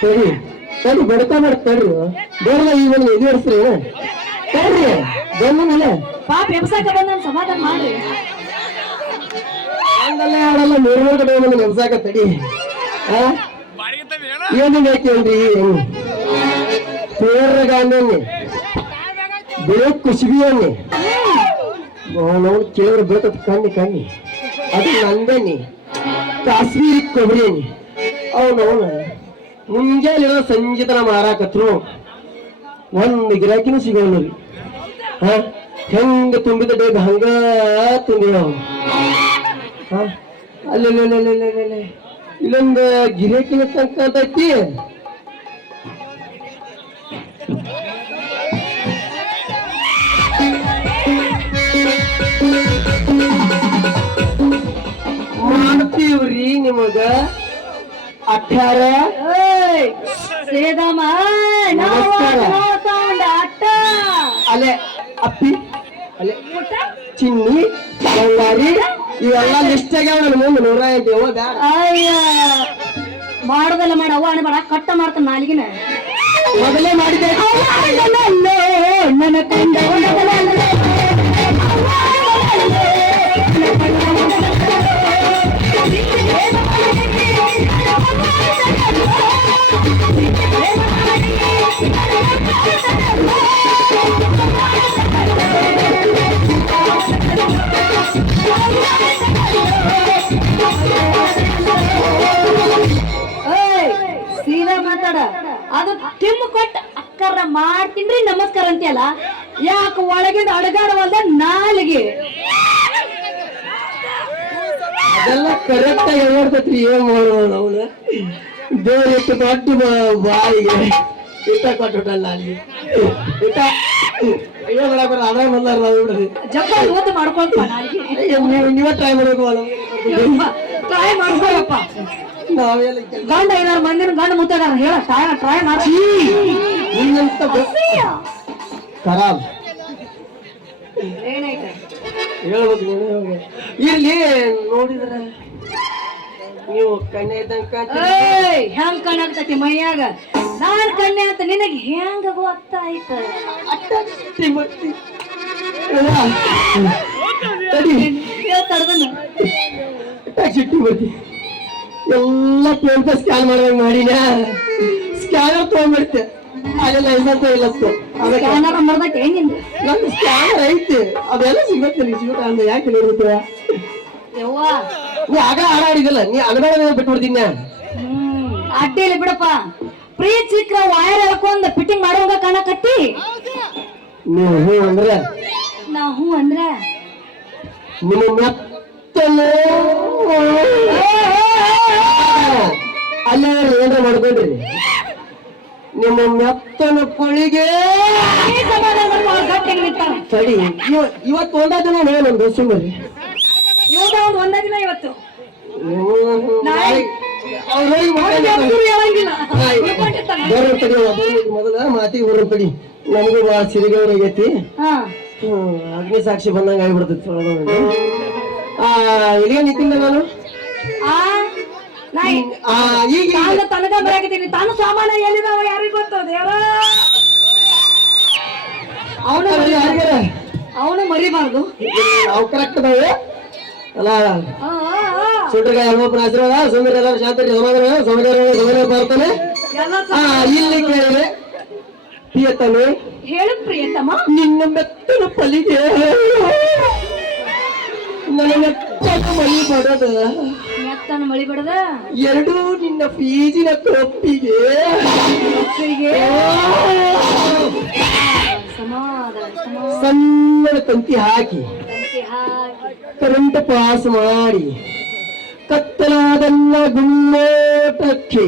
ಸರಿ. ಸರಿ ಮಾಡಿ ತಡ್ರಿ ಬೇಡ ಈಗ ಒಂದು ಎದುರಿಸ್ರಿ. ತಡ್ರಿ ಬಂದನಲ್ಲ ಪಾಪ ಎಬ್ಸಾಕ ಬಂದ ಸಮಾಧಾನ ಮಾಡ್ರಿ. ಮೂರ್ ಮೂರು ಕಡೆ ಒಂದು ನೆನ್ಸಾಕ ತಡಿ. ಏನು ಬೇಕೇನ್ರಿ ಪೇರ್ರಗಾಂಧಿ ಬೆಳೆ ಕುಸುಬಿಯನ್ನಿ ನಾವು ಕೇಳಿದ್ರೆ ಬೀಳ್ತದ. ಕಣ್ಣಿ ಕಣ್ಣಿ. ಅದು ನಂದನಿ ಕಾಶ್ಮೀರಿ ಕೊಬ್ಬರಿ ಅವನವನ ಮುಂಜಾನೆ ಸಂಜೆ ತನ ಮಾರಾಕತ್ರು. ಒಂದು ಗಿರಾಕಿನೂ ಸಿಗೋಲ್ಲ ರೀ. ಹೆಂಗ ತುಂಬಿದ ಬೇಗ ಹಂಗ ತುಂಬಿದ ಅಲ್ಲೇ ಇಲ್ಲೊಂದು ಗಿರಾಕಿನ ತನಕ ಅಂತೈತಿ. ಮಾಡ್ತೀವ್ರಿ ನಿಮಗ. ಅಠಾರ ಸೇದಮ್ಮ ಅಟ್ಟ. ಅಲೆ ಅಪ್ಪಿ ಅಲೆ? ಚಿನ್ನಿ ಬಂಗಾರಿ ಇವೆಲ್ಲ ಲಿಸ್ಟ್ ಆಗ್ಯಾವ ನನ್ನ ಮುಂದೆ ನೂರ ಐತಿ ಬ್ಯಾಡ. ಅಯ್ಯ ಮಾಡೋದಲ್ಲ ಮಾಡ ಅವ್ವ ಅನ್ಬೇಡ ಕಟ್ಟ ಮಾಡ್ತಾನ ನಾಲಿಗಿನ. ಮೊದಲೇ ಮಾಡಿದೆ. ನನ್ನ ಕಂಡ ಅಕ್ಕರ ನಮಸ್ಕಾರ ಅಂತೀಯಲ್ಲ? ಯಾಕೆ ಒಳಗಿಂದ ಅಡಗಾಡವಲ್ದ ನಾಲಿಗೆ? ಅದೆಲ್ಲ ಕರೆಕ್ಟ್ ಆಗಿ ಹೇಳ್ತೈತ್ರಿ ಏನ್ ಮಾಡೋಣ ಅವನು? ದೇವ್ರ ಇಟ್ಟು ಬಾ- ಬಾಯಿಗೆ. ಇಟ್ಟ ಕೊಟ್ಟಲ್ಲ ಅಲ್ಲಿ. ಇಟ್ಟ. ಅಯ್ಯೋ ಮೇಡಮ್ ಅದೇ ಬಂದಾರ ನಾವು ಬಿಡ್ರಿ ಜಪ್ಪ ಓದ್ ಮಾಡ್ಕೊಳ್ಪ ನಾಲಿಗೆ. ಅಯ್ಯೋ, ನೀವು ನೀವೇ ಟ್ರೈ ಮಾಡ್ಬೇಕು ಟ್ರೈ ಮಾಡ್ಕೊಳಪ್ಪ. ನಾವೆಲ್ಲ ಗಂಡ ಏನಾರು ಮಂದಿನ ಗಂಡ ಮುತ್ತಾರ ಹೇಳ ಟ್ರೈ ಟ್ರೈ ಮಾಡಿ. ನಿನ್ನಂತ ಖರಾಬ್ ಹೇಳ್ಬೇಕು. ಇಲ್ಲಿ ನೋಡಿದ್ರೆ. ನೀವು ಕಣ್ಣೆ ಇದ್ದಂಗ ಹೆಂಗ್ ಕಾಣಾಗ್ತೈತಿ ಮೈಯಾಗ? ನಾನ್ ಕಣ್ಣೆ ಅಂತ ನಿನಗೆ ಹೆಂಗ ಅಟ್ಟ ಚಿಟ್ಟಿ ಬರ್ತಿ. ಎಲ್ಲ ಸ್ಕ್ಯಾನ್ ಮಾಡ್ದಂಗ ಮಾಡಿನ? ಸ್ಕ್ಯಾನರ್ ತಗೊಂಡ್ಬಿಡ್ತೆ. ಅದೇ ಲೈಸೆನ್ಸ್ ಇಲ್ಲತ್ತು. ಅದಕ್ಕೆ ಸ್ಕ್ಯಾನರ್ ಮಾಡ್ದೈತೆ ಏನಿಂದ ನಮ್ದು ಸ್ಕ್ಯಾನರ್ ಐತಿ. ಅದೆಲ್ಲ ಸಿಗುತ್ತೆ ನೀವು ಸಿಗುತ್ತೆ ಅಂದ ಯಾಕೆ ನೋಡುತ್ತೆ ಯವ್ವ. ನೀ ಆಗ ಆಡಾಡಿದಿಲ್ಲ ನೀ ಅಗಡಾಡ ಬಿಟ್ಬಿಡ್ತೀನಿ ಅಡ್ಡಿಲಿ ಬಿಡಪ್ಪ. ಪ್ರೀತ್ ಸಿಕ್ರ ವೈರ್ ಎಳ್ಕೊಂಡ್ ಫಿಟ್ಟಿಂಗ್ ಮಾಡುವಾಗ ಕಟ್ಟಿ? ನೀವು ಹ್ಞೂ ಅಂದ್ರೆ? ನಾ ಹೂ ಅಂದ್ರೆ? ನಿಮ್ಮ ಮೆತ್ತಲು ಅಲ್ಲೇ ಏನ್ರ ಮಾಡ್ಕೊಂಡ್ರಿ. ನಿಮ್ಮ ಮೆತ್ತನ ಕುಳಿಗೆ. ಸರಿ ಇವತ್ತು ಒಂದ ದಿನ ಏನೊಂದು ಸುಮ್ಮನೆ. ಇವಾಗ ಒಂದ್ ಒಂದೇ ದಿನ ಇವತ್ತು. ಮೊದಲ ಮಾತಿ ತಡಿ ನಮಗೂ ಬಾ ಸಿರಿಗೆ ಆಗೈತಿ. ಅಗ್ನಿ ಸಾಕ್ಷಿ ಬಂದಂಗ ಆಗಿಬಿಡ್ತೈತಿ. ಆ ಇಲ್ಲಿಗೆ ನಿಂತಿಲ್ಲ ನಾನು. ಈಗ ತಾನು ತನಗ ಬರಾಕತ್ತೀನಿ. ತಾನು ಸಾಮಾನ ಎಲ್ಲಿದಾವ? ಯಾರಿಗ್ ಗೊತ್ತು? ದೇವ ಅವನು ಅವನು ಮರಿಬಾರ್ದು. ನಾವು ಕರೆಕ್ಟ್ ಅದಾವೆ ಅಲ್ಲ. ಸುಂಟ್ರಗಾಯ ಹನುಮಪ್ಪನ ಆಶೀರ್ವಾದ ಸುಂದರ ಎಲ್ಲರೂ ಶಾಂತಿ ಸಮಾಧಾನ ಸಮಾಧಾನ ಸಮಾಧಾನ ಬರ್ತಾನೆ ಇಲ್ಲಿ ಕೇಳಿದೆ. ಪ್ರಿಯತನೆ ಹೇಳು ಪ್ರಿಯತಮ್ಮ ನಿನ್ನ ಮೆತ್ತನ ಪಲಿಗೆ. ನನ್ನ ಮೆತ್ತನ ಮಳಿ ಬಡದ? ಮೆತ್ತನ ಮಳಿ ಬಡದ? ಎರಡೂ ನಿನ್ನ ಫೀಜಿನ ಕಪ್ಪಿಗೆ. ಸಣ್ಣ ತಂತಿ ಹಾಕಿ. ಹಾಕಿ. ಕರೆಂಟ್ ಪಾಸ್ ಮಾಡಿ. ಕತ್ತಲಾದಲ್ಲ ಗುಮ್ಮೋಟಕ್ಕೆ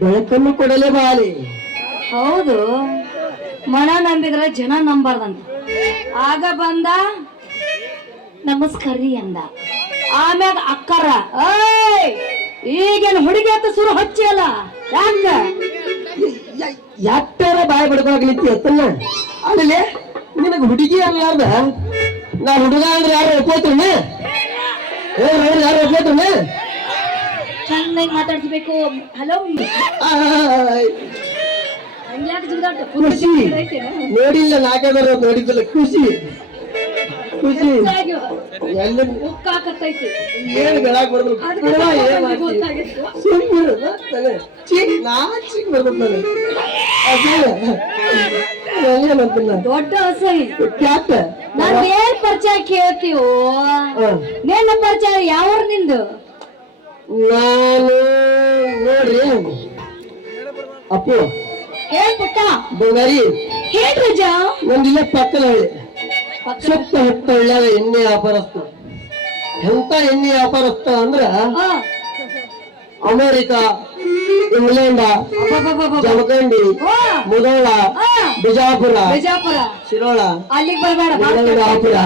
ಬೆಳಕನ್ನು ಕೊಡಲೇ ಬಾಲೆ. ಹೌದು. ಮನ ನಂಬಿದ್ರೆ ಜನ ನಂಬಾರ್ದಂತ. ಆಗ ಬಂದ ನಮಸ್ಕಾರಿ ಅಂದ. ಆಮ್ಯಾಗ ಅಕ್ಕರ ಏಯ್ ಈಗೇನು ಹುಡುಗಿ ಅಂತ ಸುರು ಹಚ್ಚಿ ಅಲ್ಲ? ಯಾಕ? ಯಾಕ್ಟಾರ ಬಾಯ್ ಬಡ್ಕೋಗ್ಲಿತ್ತಿ ಅತ್ತನ್ನ ಆಮೇಲೆ ನಿನಗೆ ಹುಡುಗಿ ಅಲ್ಲಾರ್ದ ನಾ ಹುಡುಗ ಅಂದ್ರೆ ಯಾರು ಒಪ್ಕೋತೀನಿ ಏ ಅವ್ರು ಯಾರು ಒಪ್ಕೋತೀನಿ ಚೆನ್ನಾಗಿ ಮಾತಾಡ್ಸ್ಬೇಕು. ಹಲೋ ಖುಷಿ. ನೋಡಿಲ್ಲ ನಾಲ್ಕೈದರ ನೋಡಿದ್ದಲ್ಲ ಖುಷಿ. ಖುಷಿ ಎಲ್ಲಿ? ಉಕ್ಕಾಕತ್ತೈತಿ. ಏನು ಬೆಳಗ್ ಬರ್ಬೇಕು? ಏನ್ ಅದೇ ದೊಡ್ಡ ಅಸಹ್ಯ. ಕ್ಯಾಟ ನಾನ್ ಏನ್ ಪರಿಚಯ ಕೇಳ್ತೀವೋ? ನಿನ್ನ ಪರಿಚಯ ಯಾವ ನಿಂದು? ನಾನು ನೋಡ್ರಿ. ಅಪ್ಪು. ಹೇಳ್ಬಿಟ್ಟ ಪುಟ್ಟ. ಬಂಗಾರಿ ಹೇಳ್ ಒಂದಿಲ್ಲ ಪಕ್ಕದ ಹಳ್ಳಿ ಸುತ್ತ ಹತ್ತ ಹಳ್ಳ್ಯಾಗ ಎಣ್ಣೆ ವ್ಯಾಪಾರಸ್ಥ ಎಂತ ಎಣ್ಣೆ ವ್ಯಾಪಾರಸ್ಥ ಅಂದ್ರ ಅಮೇರಿಕಾ ಇಂಗ್ಲೆಂಡ. ಜಮಖಂಡಿ ಮುದೋಳ ಬಿಜಾಪುರ ಬಿಜಾಪುರ. ಶಿರೋಳ ಅಲ್ಲಿಗ್ ಬರ್ಬೇಡ ಬಾ. ಬೆಳಗಾಪುರ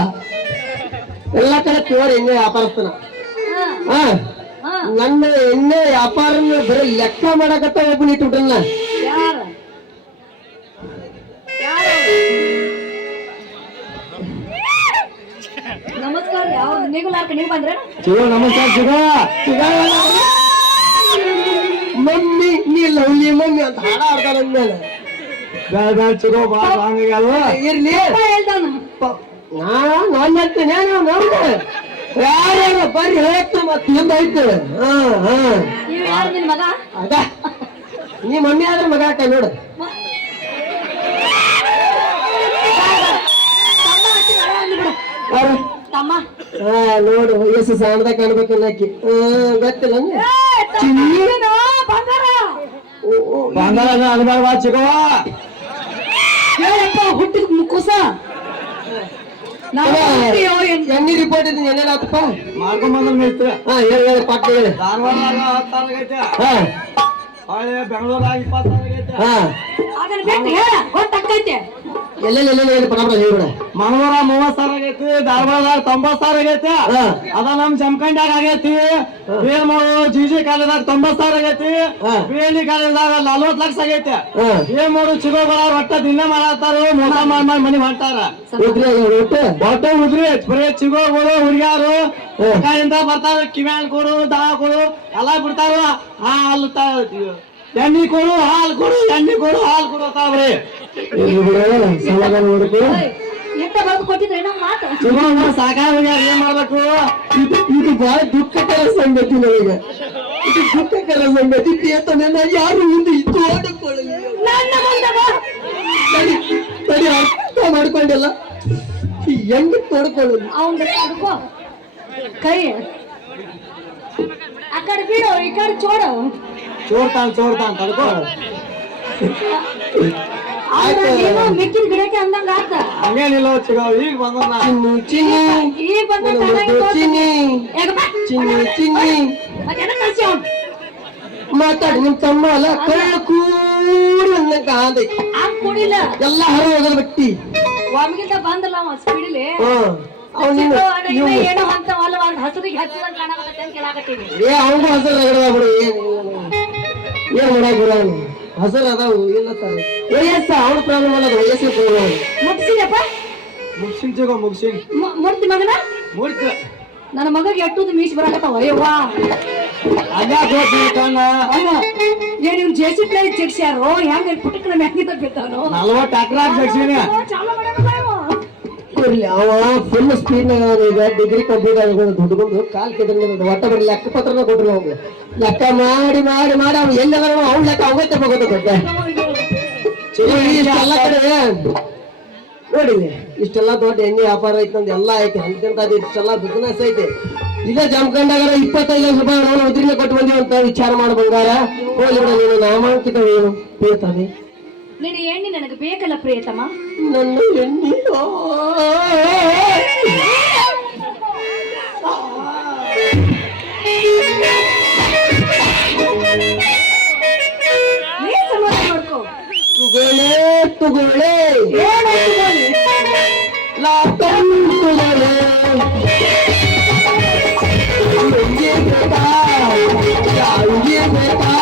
ಎಲ್ಲ ಕಡೆ ಪ್ಯೂರ್ ಎಣ್ಣೆ ವ್ಯಾಪಾರಸ್ಥನ. ನನ್ನ ಎಣ್ಣೆ ವ್ಯಾಪಾರ ಬರೀ ಲೆಕ್ಕ ಮಾಡಕತ್ತ ಒಬ್ಬನ ನೀಗುಲಾರ್ಕ ನೀವ್ ಬಂದ್ರೆ ಶಿವ ನಮಸ್ಕಾರ ಶಿವ. ಮಮ್ಮಿ ನೀ ಲವ್ಲಿ ಮಮ್ಮಿ ಅಂತ ಹಾಡ ಆಡ್ತಾರ ಅಂದ್ಮೇಲೆ. ಬೇಡ ಬೇಡ ಚಿಗೋ ಬಾ ಹಂಗಾಗಲ್ವ ಇರ್ಲಿ. ನಾ ನಾನು ಹೇಳ್ತೇನೆ ನಾವು ನಮ್ದು ಯಾರ್ಯಾರು ಬರ್ರಿ ಹೇಳ್ತ ಮತ್ತೆ ಮುಂದೆ ಐತೆ ಹಾ ಹಾ. ನಿನ್ ಅದ. ನೀ ಮಮ್ಮಿ ಆದ್ರೆ ಮಗ ಆಟ ನೋಡು ತಮ್ಮ ಹಚ್ಚಿದ ಅಳ ಅಂದ್ಬಿಡು. ಯಾರು? ತಮ್ಮ ಹಾ ನೋಡು ವಯಸ್ಸು ಸಣ್ಣದ ಕಾಣ್ಬೇಕು ಅನ್ನಕ್ಕೆ ಹಾ ಗೊತ್ತಿಲ್ಲ ನಂಗೆ. ಏ, ತಮ್ಮ ನೀನು ಬಂಗಾರ ಬಂಗಾರ ಅನ್ಬಾರ್ವಾ ಚಿಗೋ ಹೇಳಪ್ಪ ಹುಟ್ಟಿದ ಮುಕ್ಕುಸ ನಾವು ಹುಟ್ಟಿಯೋ ಏನ್- ಎಣ್ಣೆ ರಿಪೋರ್ಟ್ ಇದ್ದೀನಿ ಏನೇನಾತಪ್ಪ ಮಾಡ್ಕೊಂಬಂದ್ರ ಮೇಸ್ತ್ರ ಹಾ ಹೇಳಿ ಹೇಳಿ ಪಟ್ಟ ಹೇಳಿ ಧಾರವಾಡದಾಗ ಹತ್ತಾರು ಆಗೈತೆ ಹಾ ಹೊಳ್ಳಿ ಬೆಂಗಳೂರಾಗ ಇಪ್ಪತ್ತಾರು ಆಗೈತೆ ಹಾ. ಅದನ್ನ ಬಿಟ್ಟು ಹೇಳ ಗೊತ್ತಾಗ್ತೈತೆ. ಎಲ್ಲೆಲ್ಲಿ ಎಲ್ಲೆಲ್ಲ ಹೇಳಿ ಪಟ ಪಟ ಹೇಳ್ಬಿಡ. ಮಂಗಳೂರ ಮೂವತ್ ಸಾವಿರ ಆಗೈತಿ ಧಾರವಾಡದಾಗ ತೊಂಬತ್ ಸಾವಿರ ಆಗೈತೆ. ಅದ ನಮ್ ಜಮಖಂಡ್ಯಾಗ ಆಗೈತಿ. ಜಿ ಜಿ ಕಾಲೇಜಾಗ ತೊಂಬತ್ ಸಾವಿರ ಆಗೈತಿ. ಹಾ. ಬೇಲಿ ಕಾಲೇಜಾಗ ನಲ್ವತ್ ಲಕ್ಷ ಆಗೈತೆ. ಹಾ. ಚಿಗೋ ಚಿಗೋಗಳ ಒಟ್ಟ ದಿನ ಮಾಡತ್ತಾರ ಮೋಸ ಮಾಡಿ ಮಾಡಿ ಮನಿ ಮಾಡ್ತಾರ. ಉದ್ರಿ ಒಟ್ಟು. ಒಟ್ಟ ಉದ್ರಿ ಬರೀ ಚಿಗೋಗಳು ಹುಡುಗ್ಯಾರು ಹಾ. ಕೈಯಿಂದ ಬರ್ತಾರ ಕಿವ್ಯಾಲ್ ಕೊಡು ದಾ ಕೊಡು ಎಲ್ಲ ಬಿಡ್ತಾರ ಹಾಲು ಎಣ್ಣೆ ಕೊಡು ಹಾಲು ಕೊಡು ಎಣ್ಣೆ ಕೊಡು ಹಾಲು ಕೊಡು ಸಾಕಾಗ ಏನ್ ಮಾಡ್ಬೇಕು? ಇದು ಇದು ಬಹಳ ದುಃಖಕರ ಸಂಗತಿ ನನಗೆ. ಇದು ಸಂಗತಿ. ಯಾರು ಮುಂದೆ ಇದ್ದು ಓಡಿಕೊಳ್ಳಲಿಲ್ಲ ನನ್ನ ಮುಂದೆ ಬಾ. ತಡಿ ತಡಿ ಅರ್ಥ ಮಾಡ್ಕೊಂಡಿಲ್ಲ. ಹೆಂಗ್ ಹಿಡ್ಕೊ. ಕೈ. ಆ ಕಡೆ ಬಿಡು ಈ ಕಡೆ ಚೋಡು. ಚೋರ್ತಾನ್ ಚೋರ್ತಾನ್ ತಡ್ಕೋ ಮೆಕ್ಕಿನ ಗಿಡಕ್ಕೆ ಅಂದಂಗ ಆತ. ಹಂಗೇನಿಲ್ಲ ಚಿಗೋ ಈಗ ಬಂದ ಚಿನ್ನಿ ಚಿನ್ನಿ. ಈಗ ಬಂದ ಒಂದು ಚಿನ್ನಿ. ಚಿನ್ನಿ ಚಿನ್ನಿ. ಮತ್ತೇನ ಕಳ್ಸಿ ಅವ್ನ್. ಮಾತಾಡಿ ನಿಮ್ ತಮ್ಮ ಅಲ್ಲ ಕಳ್ಳ ಕೂಡಿ ಅನ್ನಂಗ ಆದ ಎಲ್ಲ ಹರ ಹೋಗಲ್ ಬಟ್ಟಿ. ಒಮ್ಗಿಂತ ಬಂದಲ್ಲ ಸ್ಪೀಡಲ್ಲಿ ನೀವು ಏನೋ ಅಂತ ಅಲ್ಲ ಹಸುರಿಗೆ ಹಚ್ಚಿದಂಗ ಕಾಣಕತ್ತೈತೆ ಅಂತ ಕೇಳಾಕತ್ತೀನಿ. ಏ ಅವಂಗೂ ಹಸರು ರಗಡ ಬಿಡು ಏನ್ ಏನ್ ಮಾಡಕ್ ಬಿಡ ಹಸರು ಅದಾವು ಇಲ್ಲ ತರ ವಯಸ್ಸ ಅವನ ಪ್ರಾಬ್ಲಮ್ ಅಲ್ಲ ಅದು ವಯಸ್ಸಿನ ಪ್ರಾಬ್ಲಮ್ ಮುಟ್ಸಿದಪ್ಪ ಮುಗ್ಸಿನ್ ಚಿಗೋ ಮುಗ್ಸಿನ್. ಮುಡ್ತಿ ಮಗನ? ನನ್ನ ಮಗಗೆ ಎಟ್ಟುದು ಮೀಸ್ ಬರಾಕತ್ತಾವ ಅಯ್ಯವ್ವ ಅದ್ಯಾಕ್ ಹೋಗ್ತೀನಿ ಏನ್ ಇವ್ನು ಜೆ ಸಿ ಪ್ಲೇ ಚೆಕ್ಸ್ಯಾರೋ ಹೆಂಗ ಪುಟಕನ ಮ್ಯಾಗಿಂದ ಬಿದ್ದಾನೋ ನಲ್ವತ್ತು ಟ್ಯಾಕ್ಟರ್ ಹಾಕ್ಸಿನಿ ಓ, ಚಾಲು ಇರ್ಲಿ ಅವ ಫುಲ್ ಸ್ಪೀಡ್ ಈಗ ಡಿಗ್ರಿ ಕಂಪ್ಲೀಟ್ ಆಗಿ ದುಡ್ಕೊಂಡು ಕಾಲ್ ಕೆದ್ರ ಒಟ್ಟ ಬರಲಿ ಲೆಕ್ಕ ಪತ್ರನ ಕೊಟ್ರು ಅವ್ನು ಲೆಕ್ಕ ಮಾಡಿ ಮಾಡಿ ಮಾಡಿ ಅವ್ನು ಎಲ್ಲ ಅವ್ನ ಲೆಕ್ಕ ಅವೇ ತಗೋದು ಕೊಟ್ಟೆ. ಎಲ್ಲ ಕಡೆ ನೋಡಿ ಇಷ್ಟೆಲ್ಲ ದೊಡ್ಡ ಎಣ್ಣೆ ವ್ಯಾಪಾರ ಐತೆ ಅಂದ್ರೆ ಎಲ್ಲ ಐತೆ. ಅಂತ ಅದು ಇಷ್ಟೆಲ್ಲ ಬಿಸ್ನೆಸ್ ಐತೆ. ಇದೇ ಜಮ್ಕಂಡಾಗ ಇಪ್ಪತ್ತೈದು ಲಕ್ಷ ರೂಪಾಯಿ ನಾವು ಕೊಟ್ಟು ಬಂದೀವಿ ಅಂತ ವಿಚಾರ ಮಾಡಿ ಬಂಗಾರ. ಹೋಗಿ ಬಿಡ ನೀನು ನಾಮಾಂಕಿತ ಏನು ಪ್ರಿಯತಾನೆ ನಿನ್ನ ಎಣ್ಣೆ ನನಗೆ ಬೇಕಲ್ಲ ಪ್ರಿಯತಮ್ಮ ನನ್ನ ಎಣ್ಣೆ ಆ. ನೀ ಸಮಾಧಾನ ಮಾಡ್ಕೋ ತುಗೊಳೆ ತುಗೊಳೆ ಏನಾಯ್ತು ಗೋಲಿ? ಲಾಕಂ ತುಗೊಳೆ ನಂಗೆ ಬೇಕಾ ಯಾರಿಗೆ ಬೇಕಾ